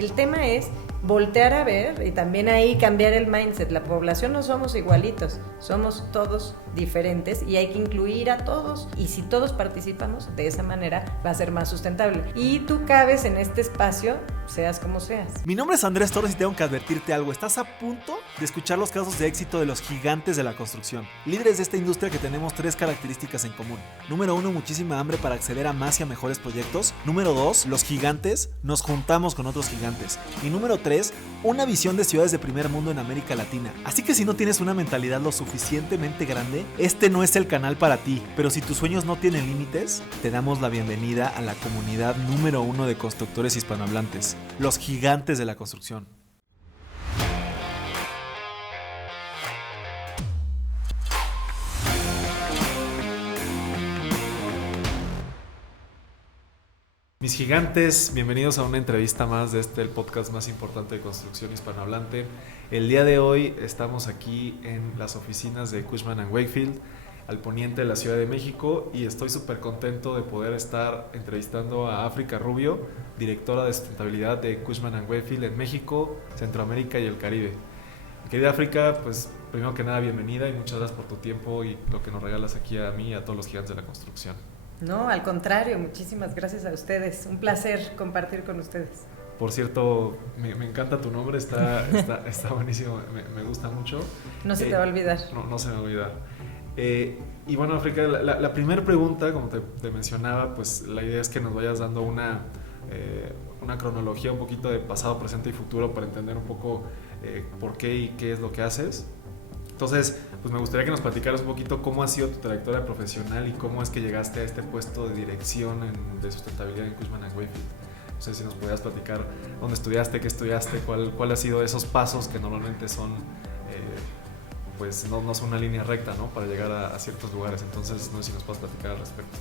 el tema es voltear a ver y también ahí cambiar el mindset. La población no somos igualitos, somos todos diferentes y hay que incluir a todos, y si todos participamos de esa manera va a ser más sustentable y tú cabes en este espacio, seas como seas. Mi nombre es Andrés Torres y tengo que advertirte algo. Estás a punto de escuchar los casos de éxito de los gigantes de la construcción, líderes de esta industria que tenemos 3 características en común. Número 1, muchísima hambre para acceder a más y a mejores proyectos. Número 2, los gigantes nos juntamos con otros gigantes. Y número 3, una visión de ciudades de primer mundo en América Latina. Así que si no tienes una mentalidad lo suficientemente grande, este no es el canal para ti. Pero si tus sueños no tienen límites, te damos la bienvenida a la comunidad número 1 de constructores hispanohablantes, los gigantes de la construcción. Mis gigantes, bienvenidos a una entrevista más de el podcast más importante de construcción hispanohablante. El día de hoy estamos aquí en las oficinas de Cushman & Wakefield, al poniente de la Ciudad de México, y estoy súper contento de poder estar entrevistando a África Rubio, directora de sustentabilidad de Cushman & Wakefield en México, Centroamérica y el Caribe. Querida África, pues primero que nada bienvenida y muchas gracias por tu tiempo y lo que nos regalas aquí a mí y a todos los gigantes de la construcción. No, al contrario, muchísimas gracias a ustedes. Un placer compartir con ustedes. Por cierto, me encanta tu nombre, está buenísimo, me gusta mucho. No se te va a olvidar. No se me va a olvidar. Y bueno, África, la primera pregunta, como te mencionaba, pues la idea es que nos vayas dando una cronología un poquito de pasado, presente y futuro para entender un poco por qué y qué es lo que haces. Entonces, pues me gustaría que nos platicaras un poquito cómo ha sido tu trayectoria profesional y cómo es que llegaste a este puesto de dirección de sustentabilidad en Cushman & Wakefield. No sé si nos podías platicar dónde estudiaste, qué estudiaste, cuál ha sido esos pasos que normalmente son, pues no son una línea recta, ¿no? Para llegar a ciertos lugares. Entonces, no sé si nos puedes platicar al respecto.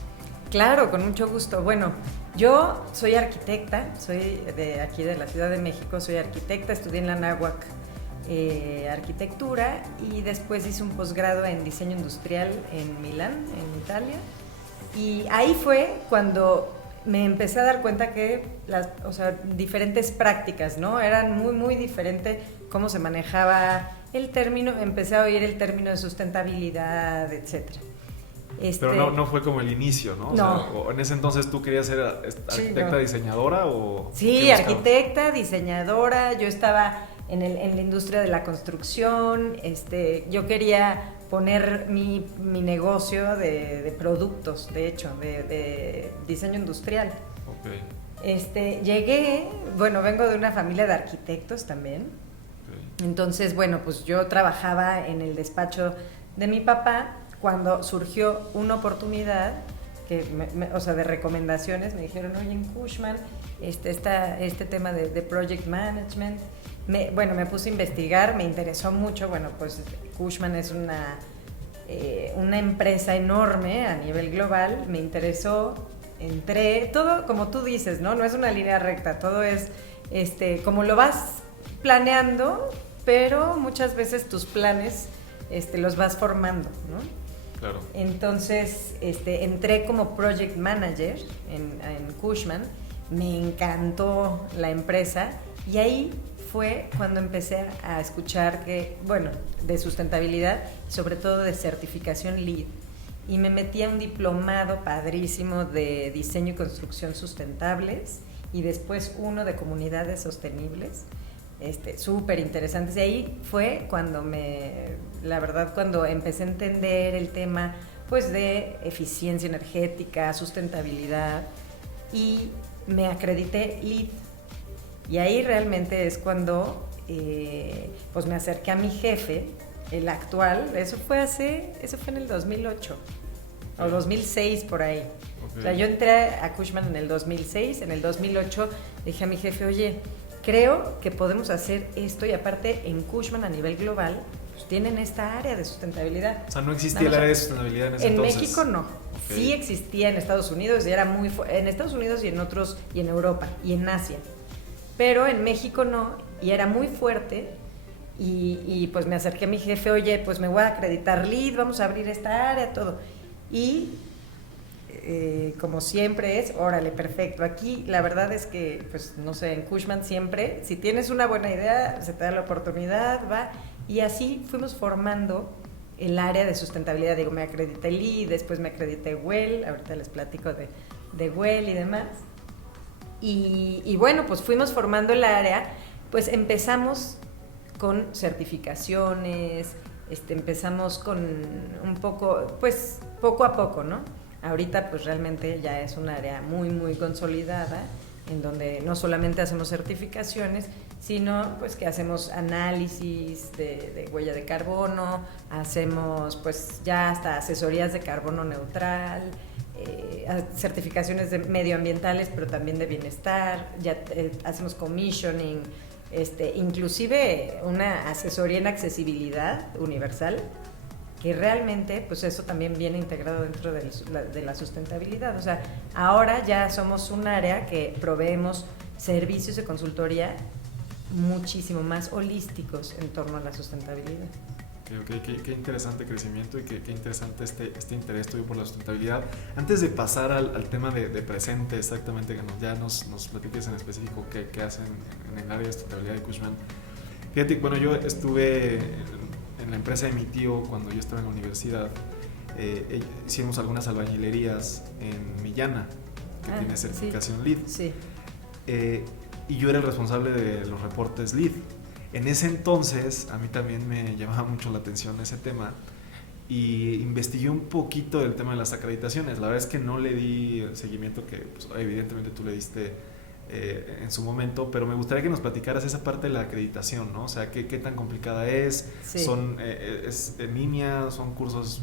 Claro, con mucho gusto. Bueno, yo soy arquitecta, soy de aquí de la Ciudad de México, soy arquitecta, estudié en la Anáhuac arquitectura y después hice un posgrado en diseño industrial en Milán, en Italia, y ahí fue cuando me empecé a dar cuenta que diferentes prácticas, ¿no? Eran muy diferente cómo se manejaba el término, empecé a oír el término de sustentabilidad, etcétera. Pero no fue como el inicio, ¿no? No. O sea, en ese entonces tú querías ser arquitecta, diseñadora o... Sí, arquitecta, diseñadora, yo estaba en la industria de la construcción, yo quería poner mi negocio de productos, de hecho, de diseño industrial. Okay. Llegué, bueno, vengo de una familia de arquitectos también, okay. Entonces, bueno, pues yo trabajaba en el despacho de mi papá cuando surgió una oportunidad de recomendaciones. Me dijeron, oye, en Cushman está este tema de project management. Me puse a investigar, me interesó mucho. Bueno, pues Cushman es una empresa enorme a nivel global, me interesó, entré, todo como tú dices, ¿no? No es una línea recta, todo es como lo vas planeando, pero muchas veces tus planes los vas formando, ¿no? Claro. Entonces, entré como project manager en Cushman, me encantó la empresa y ahí fue cuando empecé a escuchar de sustentabilidad, sobre todo de certificación LEED, y me metí a un diplomado padrísimo de diseño y construcción sustentables y después uno de comunidades sostenibles, súper interesantes. Y ahí fue cuando cuando empecé a entender el tema pues de eficiencia energética, sustentabilidad, y me acredité LEED. Y ahí realmente es cuando pues me acerqué a mi jefe, el actual, eso fue en el 2008 o 2006 por ahí. Okay. O sea, yo entré a Cushman en el 2006, en el 2008 dije a mi jefe, oye, creo que podemos hacer esto, y aparte en Cushman a nivel global pues tienen esta área de sustentabilidad. O sea, no existía el área de sustentabilidad en ese entonces. En México no. Okay. Sí existía en Estados Unidos y era en Estados Unidos y en otros, y en Europa y en Asia. Pero en México no, y era muy fuerte, y pues me acerqué a mi jefe, oye, pues me voy a acreditar LEED, vamos a abrir esta área, todo. Y como siempre es, órale, perfecto. Aquí la verdad es que, pues no sé, en Cushman siempre, si tienes una buena idea, se te da la oportunidad, va. Y así fuimos formando el área de sustentabilidad. Digo, me acredité LEED, después me acredité WELL, ahorita les platico de WELL y demás. Y bueno, pues fuimos formando el área, pues empezamos con certificaciones, empezamos con un poco, pues poco a poco, ¿no? Ahorita pues realmente ya es un área muy, muy consolidada, en donde no solamente hacemos certificaciones, sino pues que hacemos análisis de huella de carbono, hacemos pues ya hasta asesorías de carbono neutral, certificaciones de medioambientales, pero también de bienestar, ya hacemos commissioning, inclusive una asesoría en accesibilidad universal, que realmente pues eso también viene integrado dentro de la sustentabilidad. O sea, ahora ya somos un área que proveemos servicios de consultoría muchísimo más holísticos en torno a la sustentabilidad. Qué interesante crecimiento y qué interesante este interés tuyo por la sustentabilidad. Antes de pasar al tema de presente, exactamente, que ya nos platiques en específico qué hacen en el área de sustentabilidad de Cushman. Fíjate, bueno, yo estuve en la empresa de mi tío cuando yo estaba en la universidad. Hicimos algunas albañilerías en Millana, que tiene certificación LEED. Sí. Y yo era el responsable de los reportes LEED. En ese entonces a mí también me llamaba mucho la atención ese tema y investigué un poquito del tema de las acreditaciones. La verdad es que no le di el seguimiento que pues, evidentemente tú le diste en su momento, pero me gustaría que nos platicaras esa parte de la acreditación, ¿no? O sea, qué tan complicada es, sí. ¿Es en línea, son cursos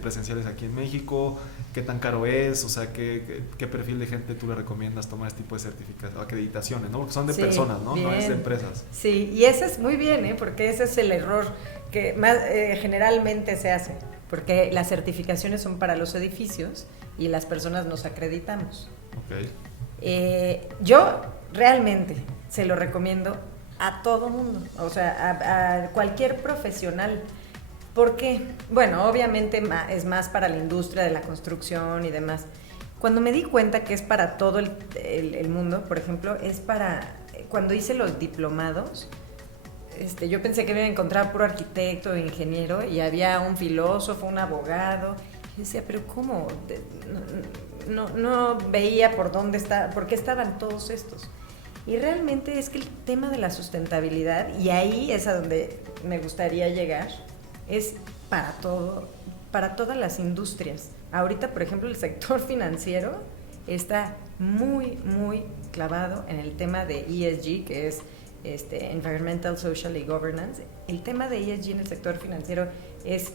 presenciales aquí en México? ¿Qué tan caro es? O sea, ¿qué perfil de gente tú le recomiendas tomar este tipo de certificados, acreditaciones, ¿no? Porque son de personas, ¿no? Bien. No es de empresas. Sí, y ese es muy bien, porque ese es el error que más generalmente se hace, porque las certificaciones son para los edificios y las personas nos acreditamos. Okay. Yo realmente se lo recomiendo a todo mundo, o sea, a cualquier profesional. Porque, bueno, obviamente es más para la industria de la construcción y demás. Cuando me di cuenta que es para todo el mundo, por ejemplo, es para, cuando hice los diplomados, yo pensé que iba a encontrar puro arquitecto, ingeniero, y había un filósofo, un abogado. Y decía, pero ¿cómo? No veía por qué estaban todos estos. Y realmente es que el tema de la sustentabilidad, y ahí es a donde me gustaría llegar, es para todo, para todas las industrias. Ahorita, por ejemplo, el sector financiero está muy, muy clavado en el tema de ESG, que es Environmental, Social y Governance. El tema de ESG en el sector financiero es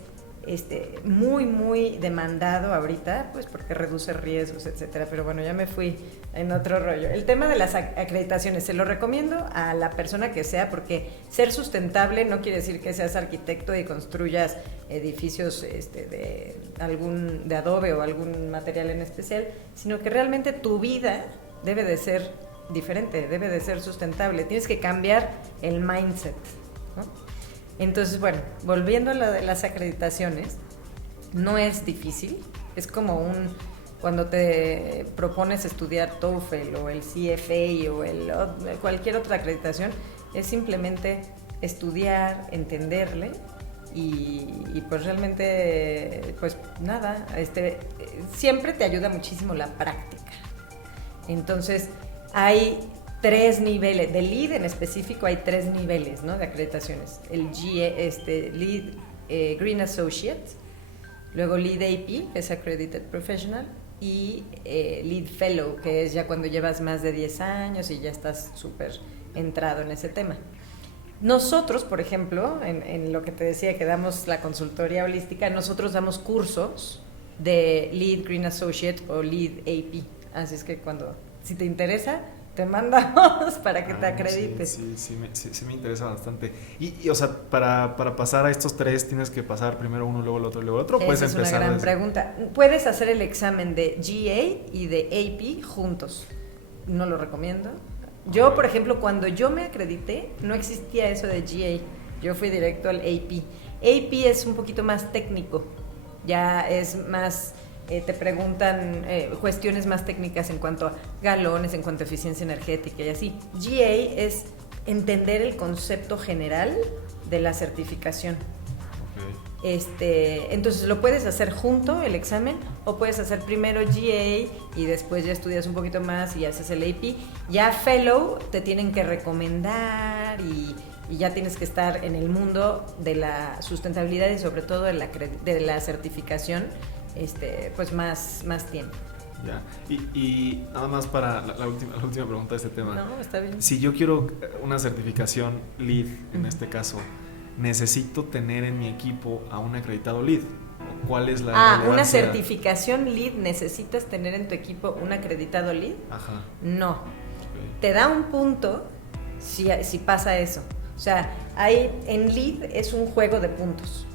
muy, muy demandado ahorita, pues porque reduce riesgos, etcétera. Pero bueno, ya me fui en otro rollo. El tema de las acreditaciones, se lo recomiendo a la persona que sea, porque ser sustentable no quiere decir que seas arquitecto y construyas edificios de adobe o algún material en especial, sino que realmente tu vida debe de ser diferente, debe de ser sustentable. Tienes que cambiar el mindset, ¿no? Entonces, bueno, volviendo a lo de las acreditaciones, no es difícil, es como cuando te propones estudiar TOEFL o el CFA o cualquier otra acreditación, es simplemente estudiar, entenderle y pues realmente, pues nada, siempre te ayuda muchísimo la práctica. Entonces, hay 3 niveles, de LEED en específico hay 3 niveles, ¿no?, de acreditaciones. El LEED Green Associate, luego LEED AP, que es Accredited Professional, y LEED Fellow, que es ya cuando llevas más de 10 años y ya estás súper entrado en ese tema. Nosotros, por ejemplo, en lo que te decía que damos la consultoría holística, nosotros damos cursos de LEED Green Associate o LEED AP. Así es que si te interesa, te mandamos para que te acredites. Sí, me interesa bastante. Y o sea, para pasar a estos 3, ¿tienes que pasar primero uno, luego el otro y luego el otro? Esa es una gran pregunta. Puedes hacer el examen de GA y de AP juntos. No lo recomiendo. Yo, por ejemplo, cuando yo me acredité, no existía eso de GA. Yo fui directo al AP. AP es un poquito más técnico. Ya es más te preguntan cuestiones más técnicas en cuanto a galones, en cuanto a eficiencia energética y así. GA es entender el concepto general de la certificación. Entonces lo puedes hacer junto el examen o puedes hacer primero GA y después ya estudias un poquito más y haces el AP. Ya Fellow te tienen que recomendar y ya tienes que estar en el mundo de la sustentabilidad y sobre todo de la certificación pues más tiempo. Ya. Y nada más para la última pregunta de este tema. No, está bien. Si yo quiero una certificación LEED, en este caso, ¿necesito tener en mi equipo a un acreditado LEED? ¿Cuál es la relevancia? Una certificación LEED, ¿necesitas tener en tu equipo un acreditado LEED? Ajá. No. Okay. Te da un punto si pasa eso. O sea, en LEED es un juego de puntos.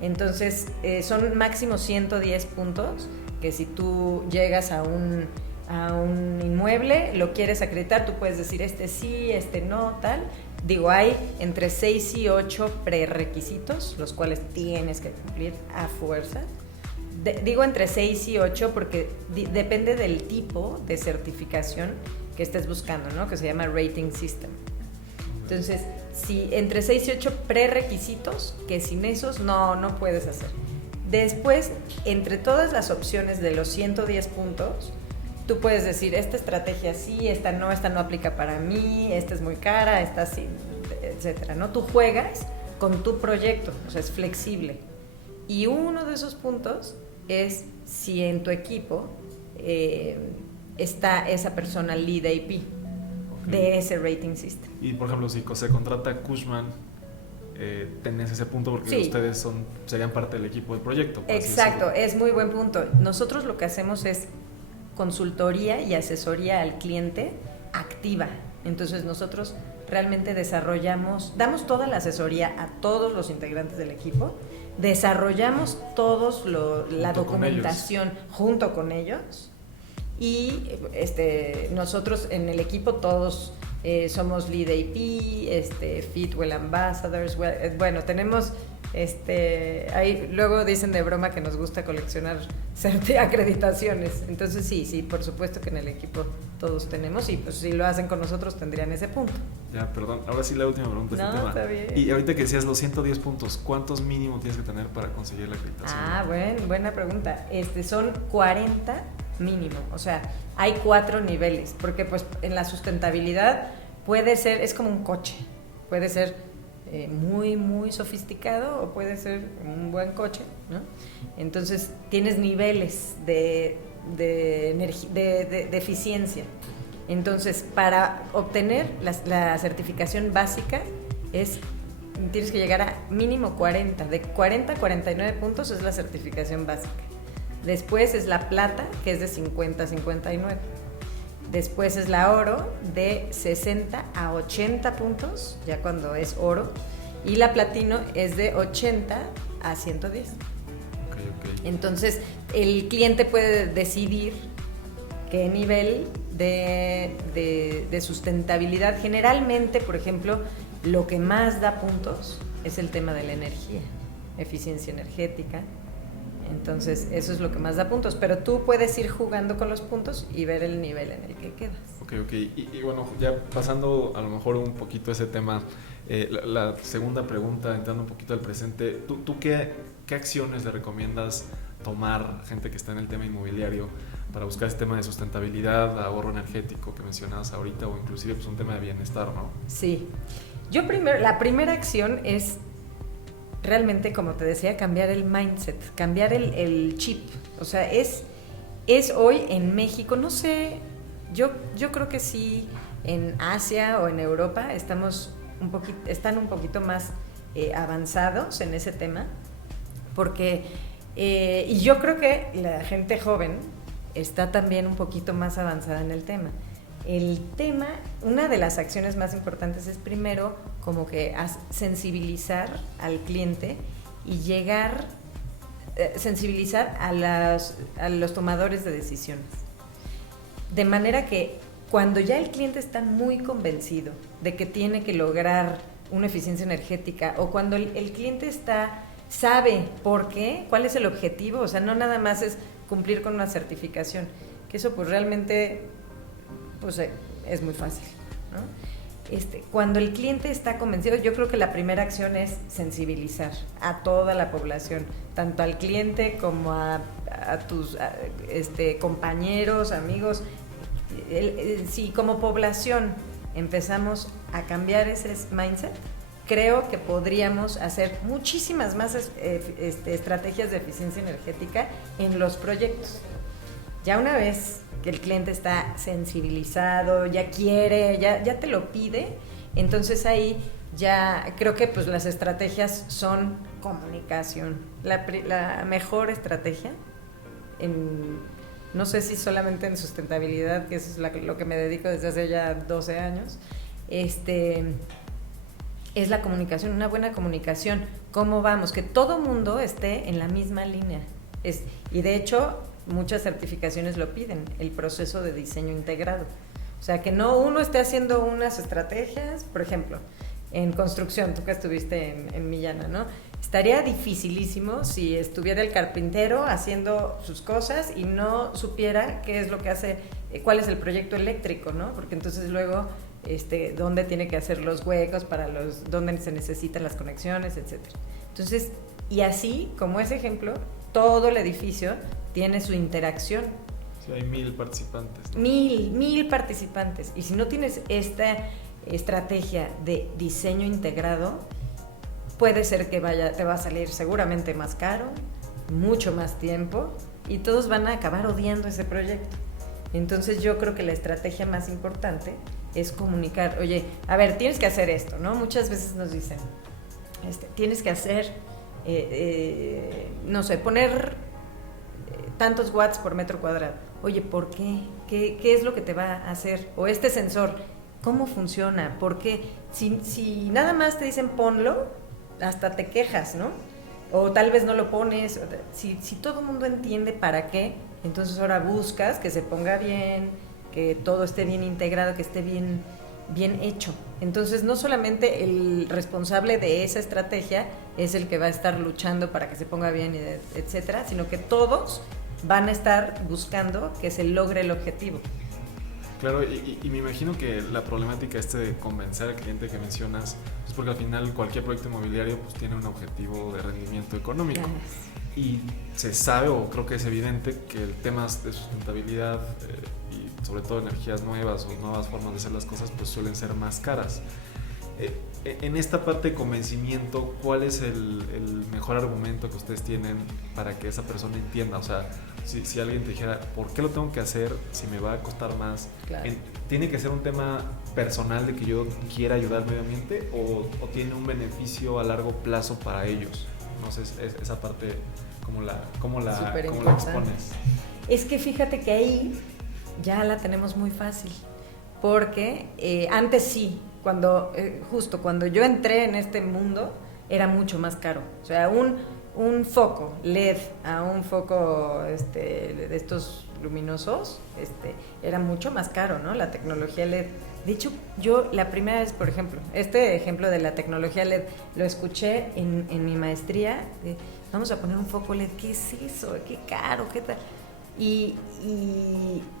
Entonces, son máximo 110 puntos, que si tú llegas a un inmueble, lo quieres acreditar, tú puedes decir sí, no, tal. Digo, hay entre 6 y 8 prerequisitos, los cuales tienes que cumplir a fuerza. Digo entre 6 y 8 porque depende del tipo de certificación que estés buscando, ¿no? Que se llama Rating System. Entonces, si entre 6 y 8 prerequisitos, que sin esos no puedes hacer. Después, entre todas las opciones de los 110 puntos, tú puedes decir, esta estrategia sí, esta no aplica para mí, esta es muy cara, esta sí, etcétera, ¿no? Tú juegas con tu proyecto, o sea, es flexible. Y uno de esos puntos es si en tu equipo está esa persona lead AP de ese rating system. Y por ejemplo, si se contrata Cushman, tenés ese punto porque sí. Ustedes serían parte del equipo del proyecto. Exacto, es muy buen punto. Nosotros lo que hacemos es consultoría y asesoría al cliente activa. Entonces nosotros realmente damos toda la asesoría a todos los integrantes del equipo, desarrollamos la documentación junto con ellos y nosotros en el equipo todos somos Lead AP, Fitwell Ambassadors, bueno, tenemos ahí luego dicen de broma que nos gusta coleccionar acreditaciones, entonces sí, por supuesto que en el equipo todos tenemos y pues si lo hacen con nosotros tendrían ese punto. Ya, perdón, ahora sí la última pregunta de este tema. Está bien. Y ahorita que decías los 110 puntos, ¿cuántos mínimo tienes que tener para conseguir la acreditación? Buena pregunta. Son 40 mínimo, o sea, hay 4 niveles, porque pues en la sustentabilidad puede ser, es como un coche, puede ser muy, muy sofisticado o puede ser un buen coche, ¿no? Entonces tienes niveles de eficiencia. Entonces, para obtener la certificación básica tienes que llegar a mínimo 40. De 40 a 49 puntos es la certificación básica. Después es la plata, que es de 50 a 59. Después es la oro, de 60 a 80 puntos, ya cuando es oro. Y la platino es de 80 a 110. Okay. Entonces, el cliente puede decidir qué nivel de sustentabilidad. Generalmente, por ejemplo, lo que más da puntos es el tema de la energía, eficiencia energética. Entonces, eso es lo que más da puntos, pero tú puedes ir jugando con los puntos y ver el nivel en el que quedas. Ok. Y bueno, ya pasando a lo mejor un poquito ese tema, la segunda pregunta, entrando un poquito al presente, ¿tú qué acciones le recomiendas tomar gente que está en el tema inmobiliario para buscar ese tema de sustentabilidad, ahorro energético que mencionabas ahorita o inclusive pues un tema de bienestar, ¿no? Sí. La primera acción es realmente, como te decía, cambiar el mindset, cambiar el chip. O sea, es hoy en México, no sé, yo creo que sí, en Asia o en Europa están un poquito más avanzados en ese tema, porque, y yo creo que la gente joven está también un poquito más avanzada en el tema. Una de las acciones más importantes es primero como que sensibilizar al cliente y sensibilizar a los tomadores de decisiones. De manera que cuando ya el cliente está muy convencido de que tiene que lograr una eficiencia energética o cuando el cliente sabe por qué, cuál es el objetivo, o sea, no nada más es cumplir con una certificación, que eso pues realmente pues es muy fácil, ¿no? Cuando el cliente está convencido, yo creo que la primera acción es sensibilizar a toda la población, tanto al cliente como a tus compañeros, amigos. Si como población empezamos a cambiar ese mindset, creo que podríamos hacer muchísimas más estrategias de eficiencia energética en los proyectos. Ya una vez que el cliente está sensibilizado, ya quiere, ya te lo pide, entonces ahí ya creo que pues las estrategias son comunicación. La mejor estrategia, no sé si solamente en sustentabilidad, que eso es lo que me dedico desde hace ya 12 años, es la comunicación, una buena comunicación. ¿Cómo vamos? Que todo mundo esté en la misma línea. Y de hecho, muchas certificaciones lo piden, el proceso de diseño integrado. O sea, que no uno esté haciendo unas estrategias, por ejemplo, en construcción, tú que estuviste en Millana, ¿no? Estaría dificilísimo si estuviera el carpintero haciendo sus cosas y no supiera qué es lo que hace, cuál es el proyecto eléctrico, ¿no? Porque entonces luego, dónde tiene que hacer los huecos dónde se necesitan las conexiones, etcétera. Entonces, y así, como ese ejemplo, todo el edificio tiene su interacción. Sí, hay 1000 participantes, ¿no? 1000 participantes. Y si no tienes esta estrategia de diseño integrado, puede ser que te va a salir seguramente más caro, mucho más tiempo, y todos van a acabar odiando ese proyecto. Entonces yo creo que la estrategia más importante es comunicar, oye, a ver, tienes que hacer esto, ¿no? Muchas veces nos dicen, tienes que hacer, no sé, poner tantos watts por metro cuadrado. Oye, ¿por qué? ¿Qué es lo que te va a hacer? O este sensor, ¿cómo funciona? ¿Por qué? Si nada más te dicen ponlo, hasta te quejas, ¿no? O tal vez no lo pones. Si todo el mundo entiende para qué, entonces ahora buscas que se ponga bien, que todo esté bien integrado, que esté bien hecho. Entonces no solamente el responsable de esa estrategia es el que va a estar luchando para que se ponga bien, etcétera, sino que todos van a estar buscando que se logre el objetivo. Claro, y me imagino que la problemática de convencer al cliente que mencionas es porque al final cualquier proyecto inmobiliario pues tiene un objetivo de rendimiento económico. Y se sabe, o creo que es evidente, que el tema de sustentabilidad y sobre todo energías nuevas o nuevas formas de hacer las cosas pues suelen ser más caras. En esta parte de convencimiento, ¿cuál es el mejor argumento que ustedes tienen para que esa persona entienda? O sea, si alguien te dijera, ¿por qué lo tengo que hacer si me va a costar más? Claro. ¿Tiene que ser un tema personal de que yo quiera ayudar al medio ambiente o tiene un beneficio a largo plazo para ellos? No sé, esa parte, ¿cómo la expones? Es que fíjate que ahí ya la tenemos muy fácil, porque antes sí, justo cuando yo entré en este mundo, era mucho más caro. O sea, un foco LED a un foco de estos luminosos, era mucho más caro, ¿no? La tecnología LED. De hecho, yo la primera vez, por ejemplo, este ejemplo de la tecnología LED, lo escuché en mi maestría, vamos a poner un foco LED, ¿qué es eso? ¿Qué caro? ¿Qué tal? Y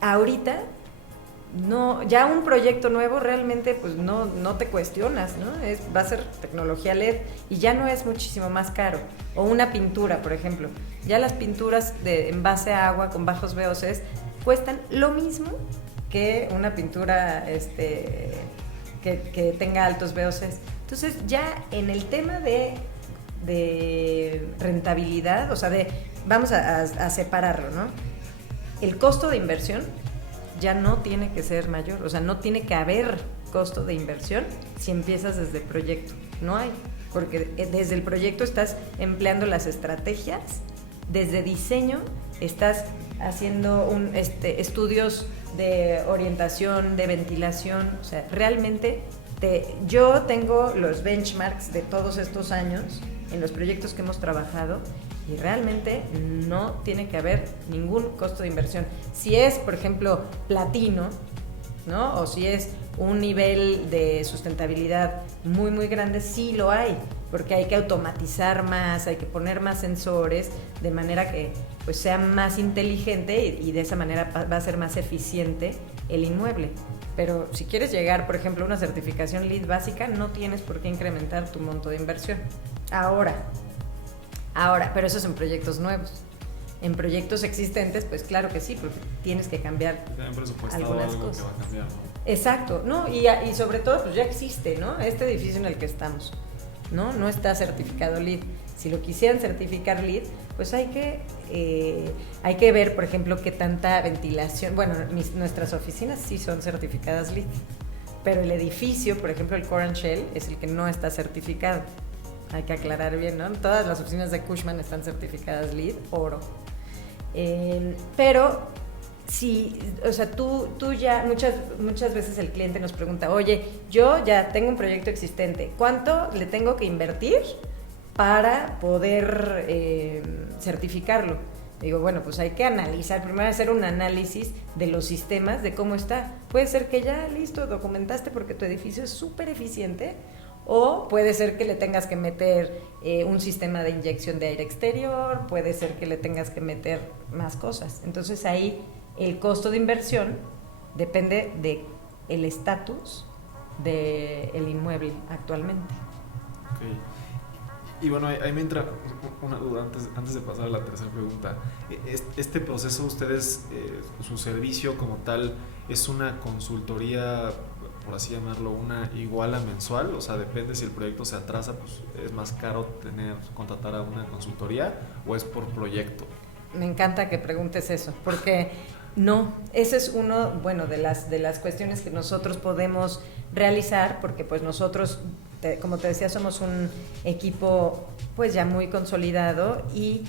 ahorita, no, ya un proyecto nuevo realmente pues no te cuestionas, ¿no? Va a ser tecnología LED y ya no es muchísimo más caro. O una pintura, por ejemplo. Ya las pinturas en base a agua con bajos VOCs cuestan lo mismo que una pintura que tenga altos VOCs. Entonces ya en el tema de rentabilidad, o sea, vamos a separarlo, ¿no? El costo de inversión ya no tiene que ser mayor, o sea, no tiene que haber costo de inversión si empiezas desde el proyecto, no hay, porque desde el proyecto estás empleando las estrategias, desde diseño estás haciendo estudios de orientación, de ventilación, o sea, realmente yo tengo los benchmarks de todos estos años en los proyectos que hemos trabajado y realmente no tiene que haber ningún costo de inversión. Si es, por ejemplo, platino, ¿no? O si es un nivel de sustentabilidad muy, muy grande, sí lo hay, porque hay que automatizar más, hay que poner más sensores, de manera que pues sea más inteligente y de esa manera va a ser más eficiente el inmueble. Pero si quieres llegar, por ejemplo, a una certificación LEED básica, no tienes por qué incrementar tu monto de inversión. Ahora, pero eso es en proyectos nuevos. En proyectos existentes, pues claro que sí, porque tienes que cambiar algunas cosas. Que va a cambiar, ¿no? Exacto, ¿no? Y sobre todo, pues ya existe, ¿no? Este edificio en el que estamos, ¿no? No está certificado LEED. Si lo quisieran certificar LEED, pues hay que ver, por ejemplo, qué tanta ventilación. Bueno, nuestras oficinas sí son certificadas LEED, pero el edificio, por ejemplo, el Core and Shell, es el que no está certificado. Hay que aclarar bien, ¿no? Todas las oficinas de Cushman están certificadas LEED, oro. Pero si, o sea, tú ya, muchas veces el cliente nos pregunta, oye, yo ya tengo un proyecto existente, ¿cuánto le tengo que invertir para poder certificarlo? Digo, bueno, pues hay que analizar, primero hacer un análisis de los sistemas, de cómo está. Puede ser que ya, listo, documentaste porque tu edificio es súper eficiente, o puede ser que le tengas que meter un sistema de inyección de aire exterior, puede ser que le tengas que meter más cosas. Entonces ahí el costo de inversión depende del estatus del inmueble actualmente. Okay. Y bueno, ahí me entra una duda antes de pasar a la tercera pregunta. Este proceso, ustedes, su servicio como tal, ¿es una consultoría, por así llamarlo, una iguala mensual? O sea, depende si el proyecto se atrasa, pues es más caro contratar a una consultoría, o es por proyecto. Me encanta que preguntes eso, porque no, ese es uno, bueno, de las cuestiones que nosotros podemos realizar, porque pues nosotros, como te decía, somos un equipo pues ya muy consolidado y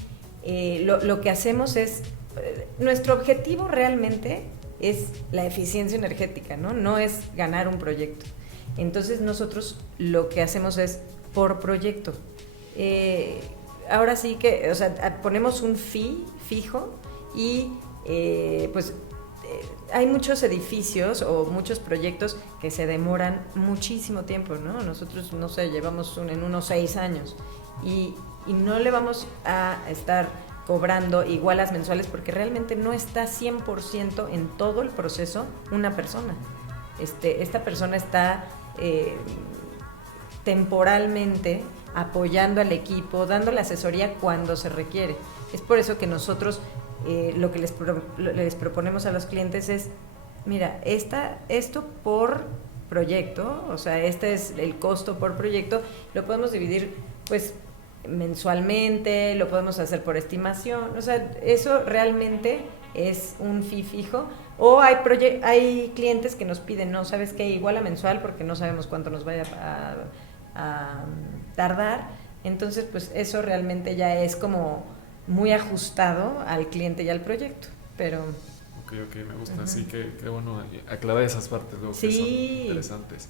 lo que hacemos es, nuestro objetivo realmente es la eficiencia energética, ¿no? No es ganar un proyecto. Entonces nosotros lo que hacemos es por proyecto. Ahora sí que, o sea, ponemos un fee fijo y hay muchos edificios o muchos proyectos que se demoran muchísimo tiempo, ¿no? Nosotros, no sé, llevamos en unos 6 años y no le vamos a estar cobrando igualas mensuales porque realmente no está 100% en todo el proceso una persona. Esta persona está temporalmente apoyando al equipo, dando la asesoría cuando se requiere. Es por eso que nosotros lo que les proponemos a los clientes es, mira, esto por proyecto, o sea, este es el costo por proyecto, lo podemos dividir pues mensualmente, lo podemos hacer por estimación, o sea, eso realmente es un fee fijo. O hay clientes que nos piden, no, ¿sabes qué? Igual a mensual porque no sabemos cuánto nos vaya a tardar. Entonces, pues eso realmente ya es como muy ajustado al cliente y al proyecto, pero... Ok, me gusta, sí, que bueno aclarar esas partes luego que son interesantes.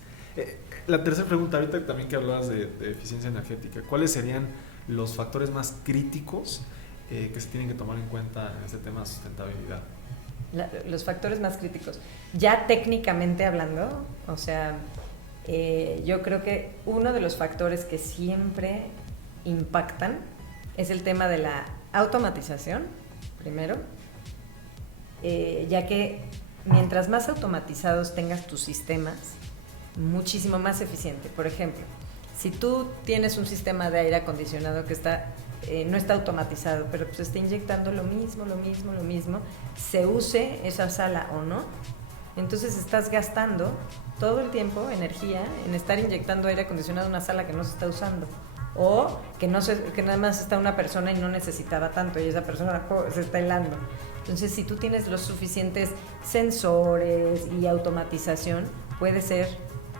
La tercera pregunta, ahorita también que hablabas de eficiencia energética, ¿cuáles serían los factores más críticos que se tienen que tomar en cuenta en este tema de sustentabilidad? Los factores más críticos, ya técnicamente hablando, o sea, yo creo que uno de los factores que siempre impactan es el tema de la automatización, primero, ya que mientras más automatizados tengas tus sistemas, muchísimo más eficiente. Por ejemplo, si tú tienes un sistema de aire acondicionado que no está automatizado, pero pues está inyectando lo mismo, se use esa sala o no, entonces estás gastando todo el tiempo energía en estar inyectando aire acondicionado en una sala que no se está usando, o que nada más está una persona y no necesitaba tanto y esa persona se está helando. Entonces, si tú tienes los suficientes sensores y automatización, puede ser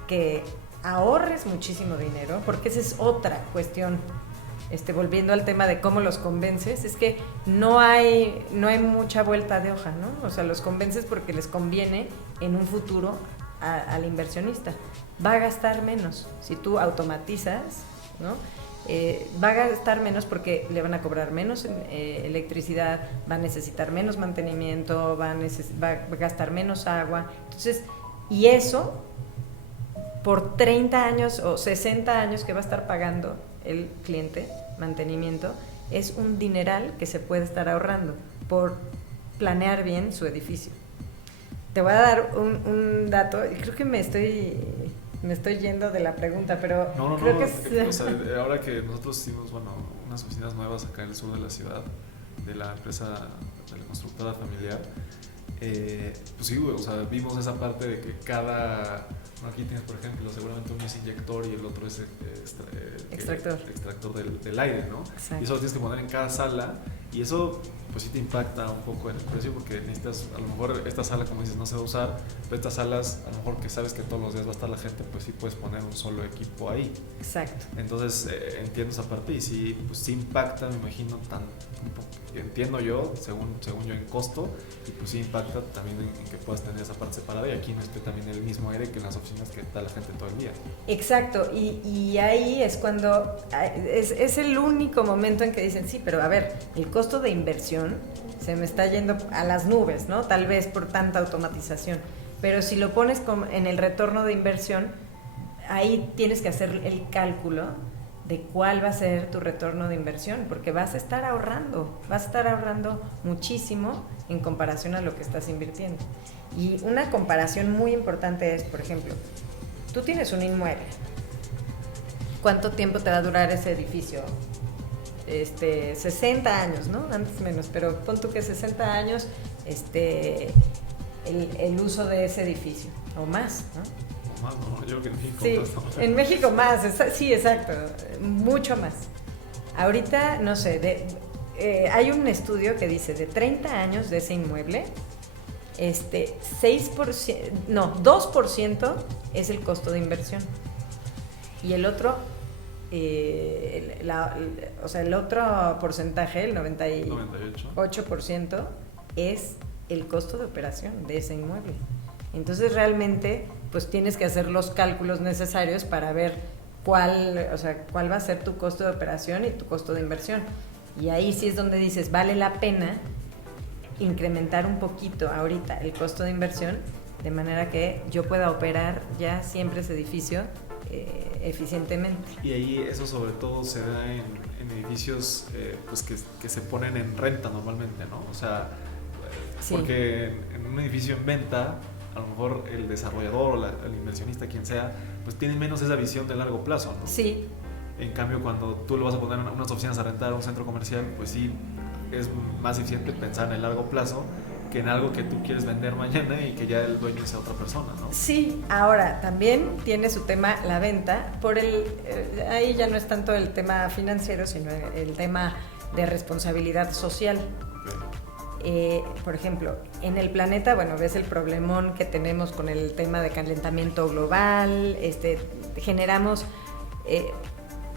que ahorres muchísimo dinero, porque esa es otra cuestión. Volviendo al tema de cómo los convences, es que no hay mucha vuelta de hoja, ¿no? O sea, los convences porque les conviene en un futuro al inversionista. Va a gastar menos si tú automatizas, ¿no? Va a gastar menos porque le van a cobrar menos electricidad, va a necesitar menos mantenimiento, va a gastar menos agua. Entonces, y eso por 30 años o 60 años que va a estar pagando el cliente mantenimiento, es un dineral que se puede estar ahorrando por planear bien su edificio. Te voy a dar un dato, y creo que me estoy yendo de la pregunta, pero creo que es... O sea, ahora que nosotros hicimos, unas oficinas nuevas acá en el sur de la ciudad, de la empresa, de la constructora familiar, pues sí, o sea, vimos esa parte de que aquí tienes, por ejemplo, seguramente uno es inyector y el otro es extractor del aire, ¿no? Exacto. Y eso lo tienes que poner en cada sala, y eso pues sí te impacta un poco en el precio, porque necesitas, a lo mejor esta sala, como dices, no se va a usar, pero estas salas, a lo mejor que sabes que todos los días va a estar la gente, pues sí puedes poner un solo equipo ahí. Exacto. Entonces entiendo esa parte, y sí, pues sí impacta, me imagino, entiendo yo, según yo, en costo, y pues sí impacta también en que puedas tener esa parte separada, y aquí no esté también el mismo aire que en las oficinas que está la gente todo el día. Exacto, y ahí es cuando es el único momento en que dicen, sí, pero a ver, el costo de inversión se me está yendo a las nubes, ¿no? Tal vez por tanta automatización, pero si lo pones en el retorno de inversión, ahí tienes que hacer el cálculo de cuál va a ser tu retorno de inversión, porque vas a estar ahorrando muchísimo en comparación a lo que estás invirtiendo. Y una comparación muy importante es, por ejemplo, tú tienes un inmueble, ¿cuánto tiempo te va a durar ese edificio? 60 años, ¿no? Antes menos, pero pon tú que 60 años el uso de ese edificio, o más, ¿no? Más, no, yo creo que en México sí, en México más, sí, exacto, mucho más. Ahorita, no sé, hay un estudio que dice de 30 años de ese inmueble, 2% es el costo de inversión. Y el otro, el otro porcentaje, el 98%, es el costo de operación de ese inmueble. Entonces realmente pues tienes que hacer los cálculos necesarios para ver cuál va a ser tu costo de operación y tu costo de inversión. Y ahí sí es donde dices, vale la pena incrementar un poquito ahorita el costo de inversión, de manera que yo pueda operar ya siempre ese edificio eficientemente. Y ahí eso sobre todo se da en edificios pues que se ponen en renta normalmente, ¿no? O sea, sí. Porque en un edificio en venta, a lo mejor el desarrollador o el inversionista, quien sea, pues tiene menos esa visión de largo plazo, ¿no? Sí. En cambio, cuando tú lo vas a poner en unas oficinas a rentar, un centro comercial, pues sí es más eficiente pensar en el largo plazo que en algo que tú quieres vender mañana y que ya el dueño sea otra persona, ¿no? Sí, ahora también tiene su tema la venta, ahí ya no es tanto el tema financiero, sino el tema de responsabilidad social. Okay. Por ejemplo, en el planeta, ves el problemón que tenemos con el tema de calentamiento global, generamos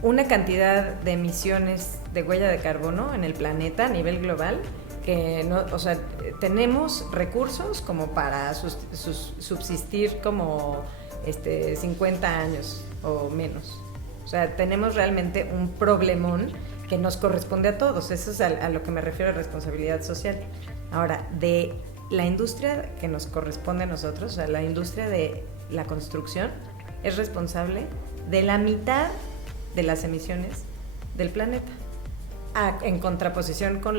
una cantidad de emisiones de huella de carbono en el planeta a nivel global, que no, o sea, tenemos recursos como para subsistir como 50 años o menos. O sea, tenemos realmente un problemón que nos corresponde a todos. Eso es a lo que me refiero a responsabilidad social. Ahora, de la industria que nos corresponde a nosotros, o sea, la industria de la construcción es responsable de la mitad de las emisiones del planeta. En contraposición con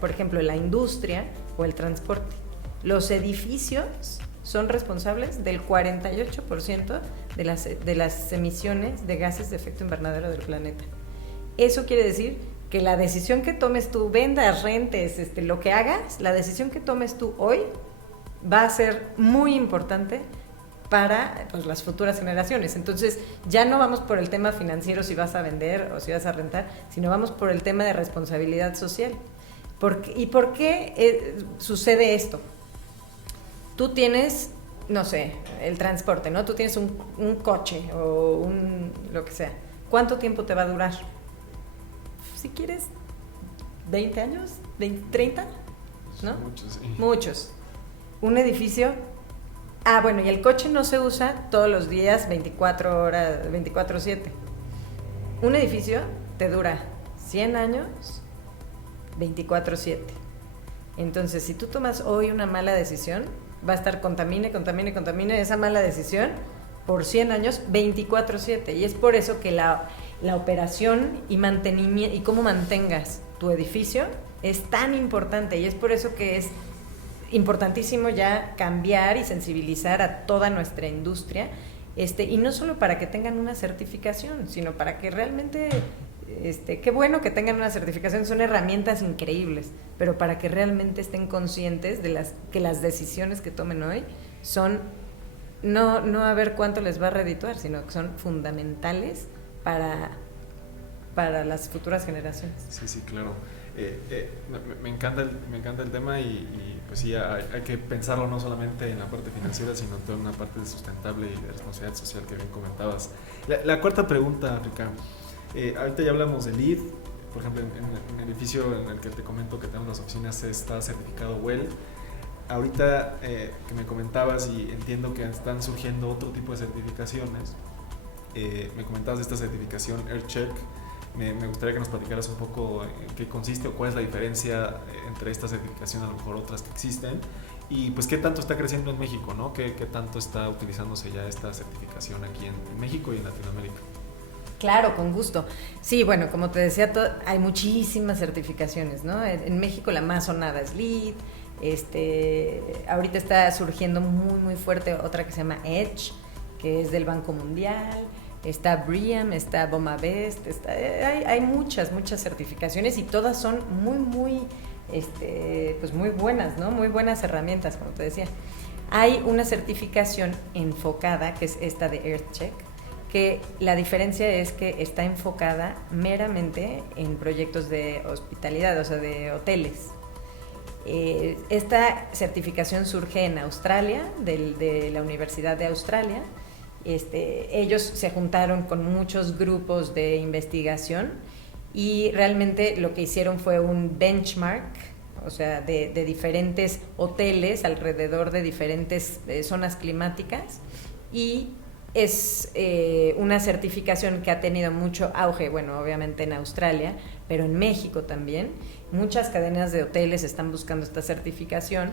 por ejemplo, la industria o el transporte. Los edificios son responsables del 48% de las emisiones de gases de efecto invernadero del planeta. Eso quiere decir que la decisión que tomes tú, vendas, rentes, lo que hagas, la decisión que tomes tú hoy va a ser muy importante para las futuras generaciones. Entonces ya no vamos por el tema financiero si vas a vender o si vas a rentar, sino vamos por el tema de responsabilidad social. ¿Y por qué sucede esto? Tú tienes, no sé, el transporte, ¿no? Tú tienes un coche o lo que sea. ¿Cuánto tiempo te va a durar? Si quieres, 20 años, 20, 30, ¿no? Muchos, sí. Muchos. Un edificio... y el coche no se usa todos los días 24 horas, 24/7. Un edificio te dura 100 años, 24/7. Entonces, si tú tomas hoy una mala decisión, va a estar contamine, esa mala decisión por 100 años, 24/7. Y es por eso que la operación y mantenimiento y cómo mantengas tu edificio es tan importante, y es por eso que es importantísimo ya cambiar y sensibilizar a toda nuestra industria, y no solo para que tengan una certificación, sino para que realmente, qué bueno que tengan una certificación, son herramientas increíbles, pero para que realmente estén conscientes de que las decisiones que tomen hoy son no a ver cuánto les va a redituar, sino que son fundamentales para las futuras generaciones. Sí, claro. Me encanta el tema y pues sí, hay que pensarlo no solamente en la parte financiera, sino toda una parte de sustentable y de responsabilidad social que bien comentabas. La cuarta pregunta, Rica. Ahorita ya hablamos de LEED. Por ejemplo, en el edificio en el que te comento que tenemos las oficinas está certificado WELL. Ahorita que me comentabas, y entiendo que están surgiendo otro tipo de certificaciones, me comentabas de esta certificación EarthCheck. Me gustaría que nos platicaras un poco en qué consiste o cuál es la diferencia entre esta certificación, a lo mejor otras que existen, y pues qué tanto está creciendo en México, ¿no? ¿Qué tanto está utilizándose ya esta certificación aquí en México y en Latinoamérica? Claro, con gusto. Sí, bueno, como te decía, hay muchísimas certificaciones, ¿no? En México la más sonada es LEED. Ahorita está surgiendo muy, muy fuerte otra que se llama EDGE, que es del Banco Mundial. Está BREEAM, está BOMA BEST, hay muchas certificaciones, y todas son muy pues muy buenas, ¿no? Muy buenas herramientas, como te decía. Hay una certificación enfocada, que es esta de EarthCheck, que la diferencia es que está enfocada meramente en proyectos de hospitalidad, o sea, de hoteles. Esta certificación surge en Australia, de la Universidad de Australia. Ellos se juntaron con muchos grupos de investigación y realmente lo que hicieron fue un benchmark, o sea, de diferentes hoteles alrededor de diferentes zonas climáticas, y es una certificación que ha tenido mucho auge, bueno, obviamente en Australia, pero en México también. Muchas cadenas de hoteles están buscando esta certificación.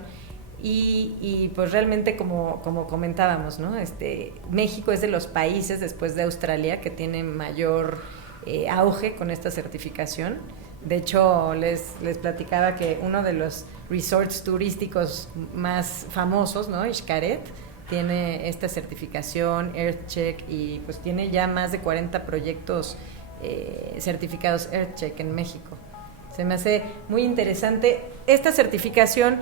Y pues realmente como comentábamos, ¿no? México es de los países después de Australia que tiene mayor auge con esta certificación. De hecho, les platicaba que uno de los resorts turísticos más famosos, ¿no? Xcaret, tiene esta certificación EarthCheck, y pues tiene ya más de 40 proyectos certificados EarthCheck en México. Se me hace muy interesante. Esta certificación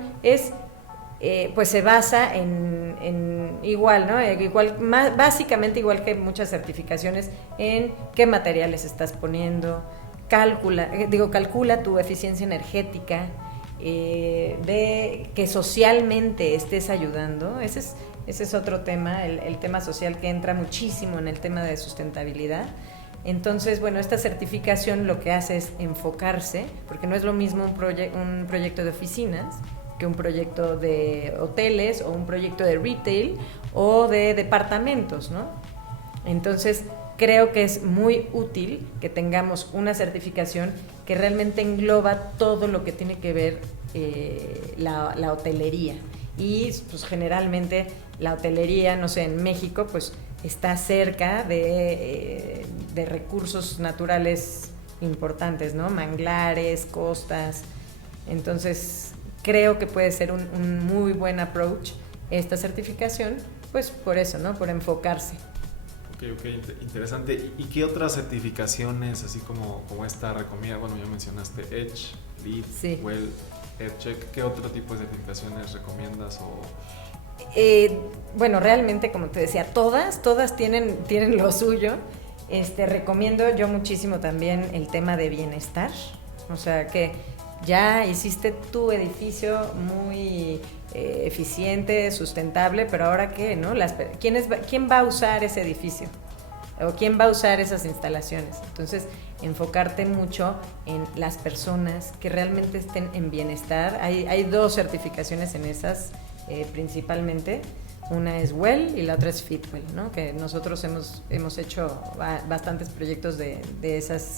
pues se basa en igual, ¿no? Básicamente igual que muchas certificaciones, en qué materiales estás poniendo, calcula tu eficiencia energética, ve que socialmente estés ayudando. Ese es otro tema, el tema social, que entra muchísimo en el tema de sustentabilidad. Entonces, bueno, esta certificación lo que hace es enfocarse, porque no es lo mismo un proyecto de oficinas que un proyecto de hoteles, o un proyecto de retail, o de departamentos, ¿no? Entonces, creo que es muy útil que tengamos una certificación que realmente engloba todo lo que tiene que ver la hotelería. Y pues generalmente la hotelería, no sé, en México, pues está cerca de recursos naturales importantes, ¿no? Manglares, costas. Entonces, creo que puede ser un muy buen approach esta certificación, pues por eso, ¿no? Por enfocarse. Ok, interesante. ¿Y qué otras certificaciones, así como esta, recomienda? Bueno, ya mencionaste EDGE, LEED, sí. WELL, EarthCheck. ¿Qué otro tipo de certificaciones recomiendas? Bueno, realmente, como te decía, todas tienen lo suyo. Recomiendo yo muchísimo también el tema de bienestar, o sea, que ya hiciste tu edificio muy eficiente, sustentable, pero ahora ¿qué, no? ¿Quién va a usar ese edificio? ¿O quién va a usar esas instalaciones? Entonces, enfocarte mucho en las personas que realmente estén en bienestar. Hay 2 certificaciones en esas, principalmente. Una es WELL y la otra es Fitwel, ¿no? Que nosotros hemos hecho bastantes proyectos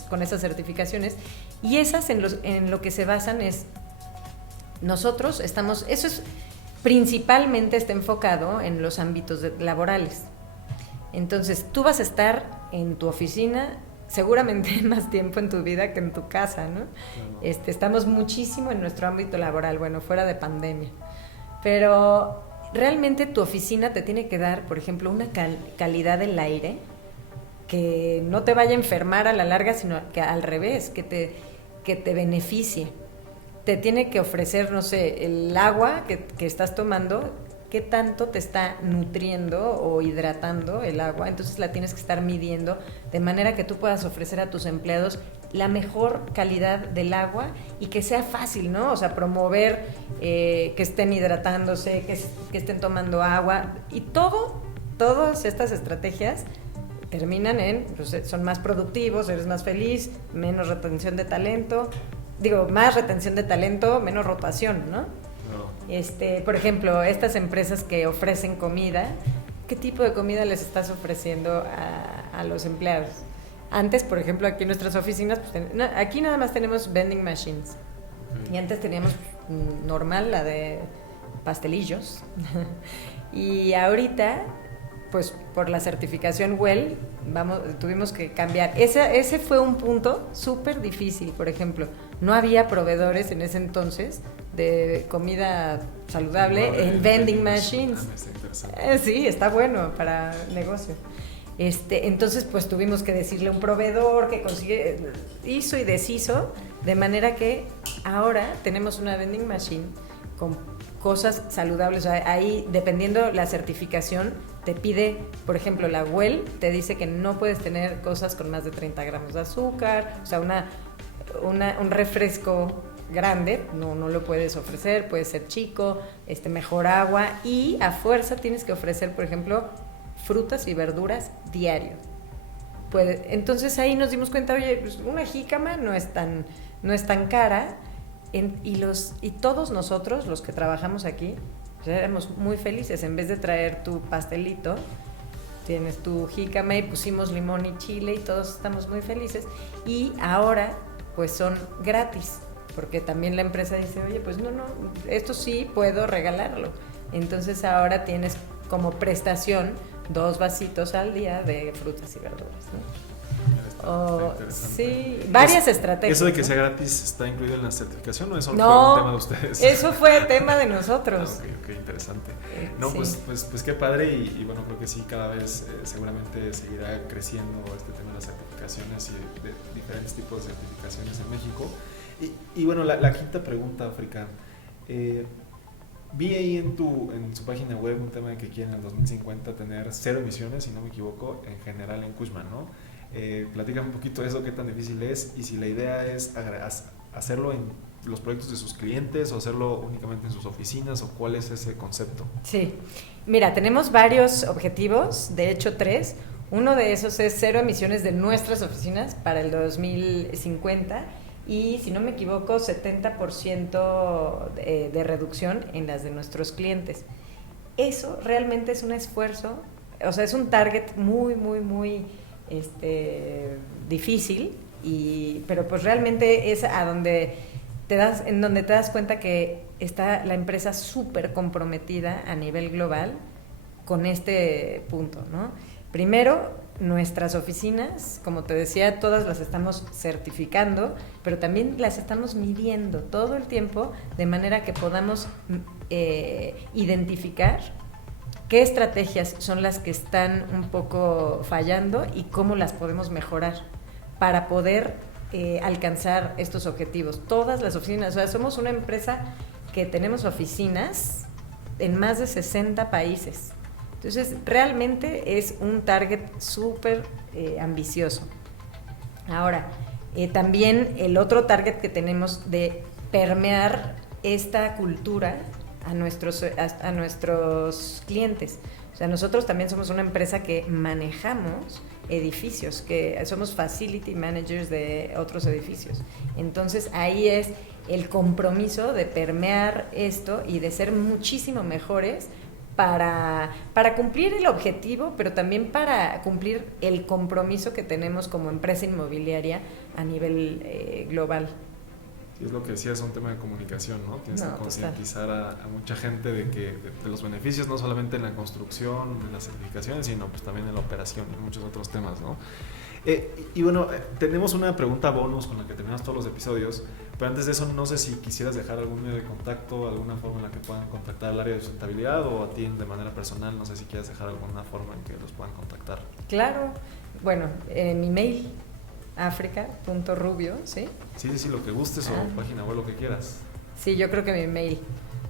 con esas certificaciones, y esas en lo que se basan es, nosotros eso es principalmente, está enfocado en los ámbitos laborales. Entonces, tú vas a estar en tu oficina seguramente más tiempo en tu vida que en tu casa, ¿no? Claro. Estamos muchísimo en nuestro ámbito laboral, bueno, fuera de pandemia. Pero realmente tu oficina te tiene que dar, por ejemplo, una calidad del aire que no te vaya a enfermar a la larga, sino que al revés, que te beneficie. Te tiene que ofrecer, no sé, el agua que estás tomando, qué tanto te está nutriendo o hidratando el agua, entonces la tienes que estar midiendo de manera que tú puedas ofrecer a tus empleados la mejor calidad del agua y que sea fácil, ¿no? O sea, promover que estén hidratándose, que estén tomando agua y todas estas estrategias terminan en, pues, son más productivos, eres más feliz, menos retención de talento, más retención de talento, menos rotación, ¿no? No. Por ejemplo, estas empresas que ofrecen comida, ¿qué tipo de comida les estás ofreciendo a los empleados? Antes, por ejemplo, aquí en nuestras oficinas, pues, aquí nada más tenemos vending machines. Y antes teníamos normal, la de pastelillos. Y ahorita, pues por la certificación WELL, tuvimos que cambiar. Ese fue un punto súper difícil, por ejemplo. No había proveedores en ese entonces de comida saludable en vending machines. Sí, está bueno para negocio. Entonces, pues tuvimos que decirle a un proveedor que hizo y deshizo, de manera que ahora tenemos una vending machine con cosas saludables. O sea, ahí, dependiendo la certificación, te pide, por ejemplo, la WELL te dice que no puedes tener cosas con más de 30 gramos de azúcar, o sea, un refresco grande no lo puedes ofrecer, puede ser chico, mejor agua, y a fuerza tienes que ofrecer, por ejemplo, frutas y verduras diario. Entonces ahí nos dimos cuenta, oye, pues una jícama no es tan cara, y todos nosotros, los que trabajamos aquí, pues éramos muy felices. En vez de traer tu pastelito, tienes tu jícama y pusimos limón y chile y todos estamos muy felices. Y ahora, pues son gratis, porque también la empresa dice, oye, pues no, esto sí puedo regalarlo. Entonces ahora tienes como prestación 2 vasitos al día de frutas y verduras, ¿no? Sí, varias estrategias. ¿Eso de que sea gratis está incluido en la certificación o eso no, fue un tema de ustedes? Eso fue tema de nosotros. Ok, interesante. No, sí. pues qué padre y bueno, creo que sí, cada vez seguramente seguirá creciendo este tema de las certificaciones y de diferentes tipos de certificaciones en México. Y bueno, la quinta pregunta, África. Vi ahí en su página web un tema de que quieren en el 2050 tener 0 emisiones, si no me equivoco, en general en Cushman, ¿no? Platícame un poquito de eso, qué tan difícil es y si la idea es hacerlo en los proyectos de sus clientes o hacerlo únicamente en sus oficinas o cuál es ese concepto. Sí, mira, tenemos varios objetivos, de hecho 3. Uno de esos es 0 emisiones de nuestras oficinas para el 2050 y, si no me equivoco, 70% de reducción en las de nuestros clientes. Eso realmente es un esfuerzo, o sea, es un target muy, muy, muy difícil, pero pues realmente es en donde te das cuenta que está la empresa súper comprometida a nivel global con este punto, ¿no? Primero, nuestras oficinas, como te decía, todas las estamos certificando, pero también las estamos midiendo todo el tiempo de manera que podamos identificar qué estrategias son las que están un poco fallando y cómo las podemos mejorar para poder alcanzar estos objetivos. Todas las oficinas, o sea, somos una empresa que tenemos oficinas en más de 60 países. Entonces, realmente es un target súper ambicioso. Ahora, también el otro target que tenemos de permear esta cultura a nuestros clientes. O sea, nosotros también somos una empresa que manejamos edificios, que somos facility managers de otros edificios. Entonces, ahí es el compromiso de permear esto y de ser muchísimo mejores para cumplir el objetivo, pero también para cumplir el compromiso que tenemos como empresa inmobiliaria a nivel global. Y es lo que decía, es un tema de comunicación, ¿no? Tienes que concientizar a mucha gente de los beneficios, no solamente en la construcción, en las edificaciones, sino pues también en la operación y muchos otros temas, ¿no? Y bueno, tenemos una pregunta bonus con la que terminamos todos los episodios, pero antes de eso no sé si quisieras dejar algún medio de contacto, alguna forma en la que puedan contactar al área de sustentabilidad o a ti de manera personal, no sé si quieras dejar alguna forma en que los puedan contactar. Claro, bueno, mi mail, africa.rubio, ¿sí? Sí, lo que gustes o página web, lo que quieras. Sí, yo creo que mi mail,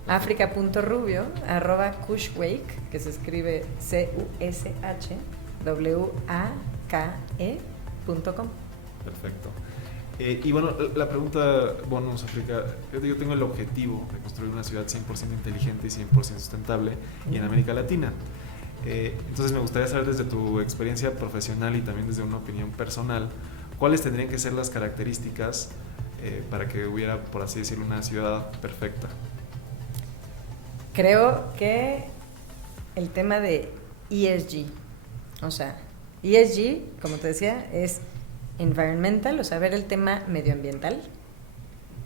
africa.rubio@cushwake, que se escribe cushwake.com. Perfecto. Y bueno, la pregunta bonus, África, yo tengo el objetivo de construir una ciudad 100% inteligente y 100% sustentable y en América Latina. Entonces me gustaría saber desde tu experiencia profesional y también desde una opinión personal, ¿cuáles tendrían que ser las características para que hubiera, por así decirlo, una ciudad perfecta? Creo que el tema de ESG, o sea, ESG, como te decía, es environmental, o sea, ver el tema medioambiental,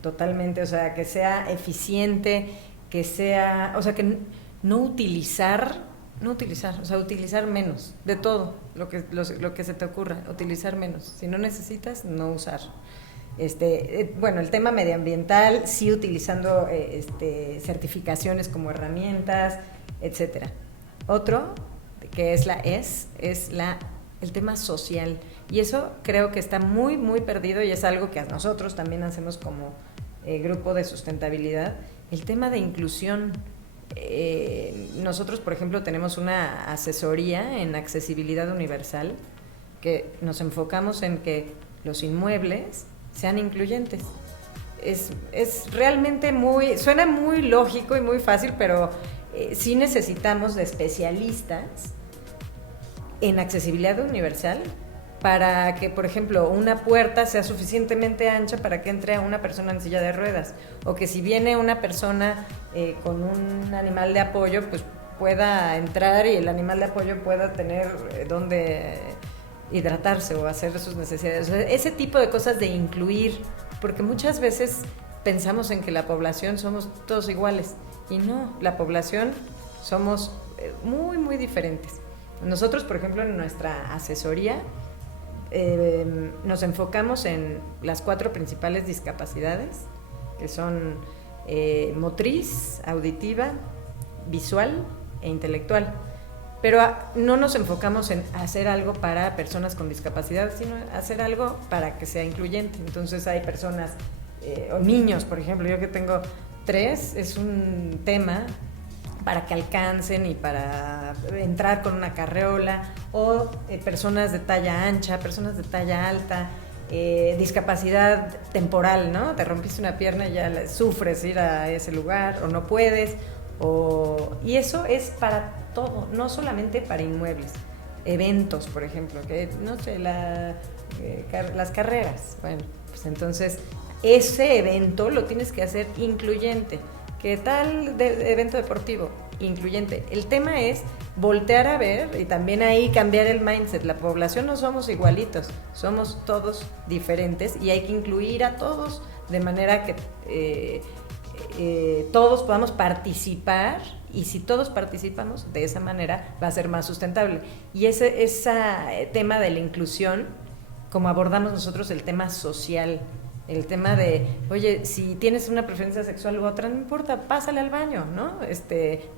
totalmente, o sea, que sea eficiente, que sea, o sea, que no utilizar, o sea, utilizar menos, de todo, lo que se te ocurra, utilizar menos, si no necesitas, no usar. Bueno, el tema medioambiental, sí utilizando certificaciones como herramientas, etcétera. Otro, que es el tema social, y eso creo que está muy, muy perdido y es algo que nosotros también hacemos como grupo de sustentabilidad, el tema de inclusión. Nosotros, por ejemplo, tenemos una asesoría en accesibilidad universal que nos enfocamos en que los inmuebles sean incluyentes. Es realmente suena muy lógico y muy fácil, pero sí necesitamos de especialistas en accesibilidad universal para que, por ejemplo, una puerta sea suficientemente ancha para que entre una persona en silla de ruedas, o que si viene una persona con un animal de apoyo, pues pueda entrar y el animal de apoyo pueda tener donde hidratarse o hacer sus necesidades. O sea, ese tipo de cosas de incluir, porque muchas veces pensamos en que la población somos todos iguales, y no, la población somos muy, muy diferentes. Nosotros, por ejemplo, en nuestra asesoría nos enfocamos en las 4 principales discapacidades, que son motriz, auditiva, visual e intelectual. Pero no nos enfocamos en hacer algo para personas con discapacidad, sino hacer algo para que sea incluyente. Entonces hay personas, o niños, por ejemplo, yo que tengo 3, es un tema para que alcancen y para entrar con una carreola, o personas de talla ancha, personas de talla alta, discapacidad temporal, ¿no? Te rompiste una pierna y ya sufres ir a ese lugar, o no puedes, y eso es para todo, no solamente para inmuebles. Eventos, por ejemplo, que no sé, las carreras, bueno, pues entonces ese evento lo tienes que hacer incluyente. ¿Qué tal evento deportivo? Incluyente. El tema es voltear a ver y también ahí cambiar el mindset. La población no somos igualitos, somos todos diferentes y hay que incluir a todos de manera que todos podamos participar, y si todos participamos de esa manera va a ser más sustentable. Y ese tema de la inclusión, como abordamos nosotros el tema social, el tema de, oye, si tienes una preferencia sexual u otra, no importa, pásale al baño, ¿no?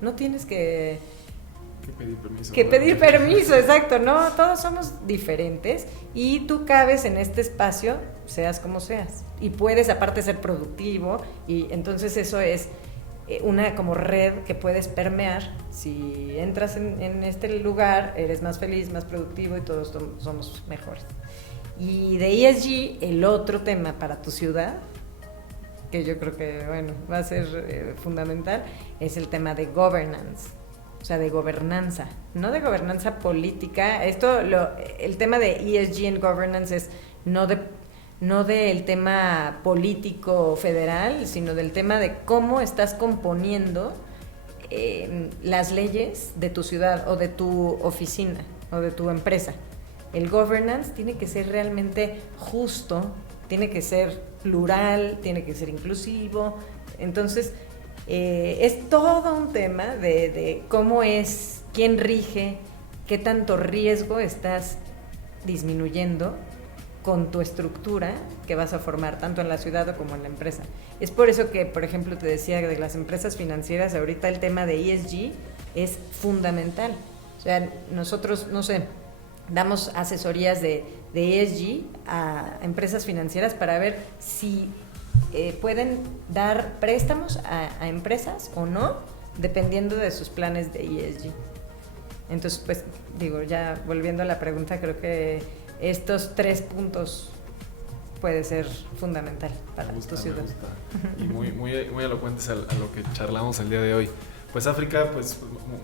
No tienes que pedir permiso. Que pedir permiso, exacto, ¿no? Todos somos diferentes y tú cabes en este espacio, seas como seas. Y puedes aparte ser productivo, y entonces eso es una como red que puedes permear. Si entras en este lugar, eres más feliz, más productivo y todos somos mejores. Y de ESG, el otro tema para tu ciudad, que yo creo que, bueno, va a ser fundamental, es el tema de governance, o sea, de gobernanza, no de gobernanza política. El tema de ESG en governance es no del tema político federal, sino del tema de cómo estás componiendo las leyes de tu ciudad o de tu oficina o de tu empresa. El governance tiene que ser realmente justo, tiene que ser plural, tiene que ser inclusivo. Entonces, es todo un tema de cómo es, quién rige, qué tanto riesgo estás disminuyendo con tu estructura que vas a formar, tanto en la ciudad como en la empresa. Es por eso que, por ejemplo, te decía de las empresas financieras, ahorita el tema de ESG es fundamental. O sea, nosotros, no sé, damos asesorías de ESG a empresas financieras para ver si pueden dar préstamos a empresas o no, dependiendo de sus planes de ESG. Entonces, pues, digo, ya volviendo a la pregunta, creo que estos 3 puntos puede ser fundamental para tu ciudad. Y muy elocuentes a lo que charlamos el día de hoy. Pues África, pues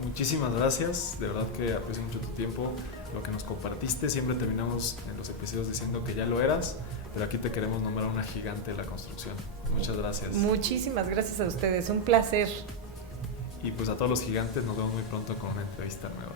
muchísimas gracias, de verdad que aprecio mucho tu tiempo, lo que nos compartiste. Siempre terminamos en los episodios diciendo que ya lo eras, pero aquí te queremos nombrar una gigante de la construcción. Muchas gracias. Muchísimas gracias a ustedes, un placer. Y pues a todos los gigantes nos vemos muy pronto con una entrevista nueva.